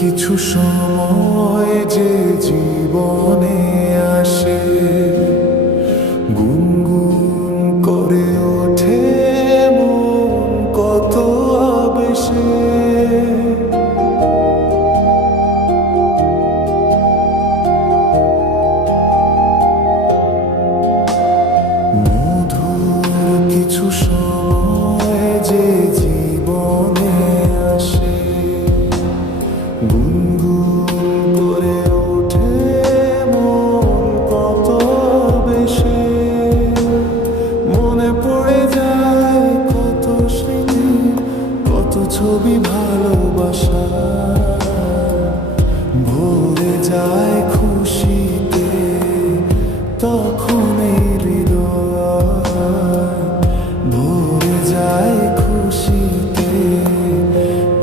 কিছু সময় যে জীবনে আসে, গুনগুন করে ওঠে মন কত আবেশে। মধুর কিছু সময় যে জীবনে আসে, গুনগুন করে ওঠে মন কত বেশি। মনে পড়ে যায় কত স্মৃতি, কত ছবি ভালোবাসা। ভরে যায় খুশিতে তখন এই হৃদয়, ভরে যায় খুশিতে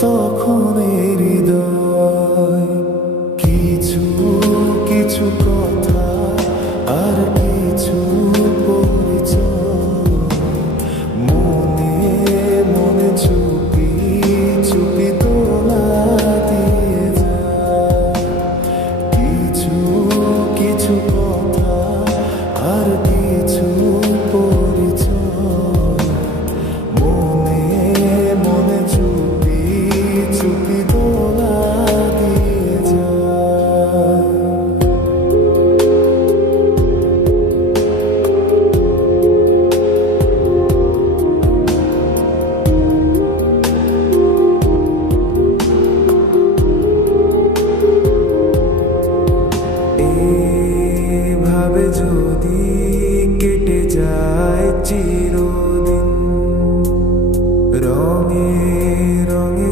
তখন এই হৃদয়। কিছু কিছু কথা আর কিছু পরিচয়, মনে মনে চুপি চুপি দোলা দিয়ে যায়। কিছু কিছু কথা আর কিছু পরিচয়, মনে মনে চুপি চুপি দোলা দিয়ে যায়। এভাবে যদি কেটে যায় চিরদিন, রঙে রঙে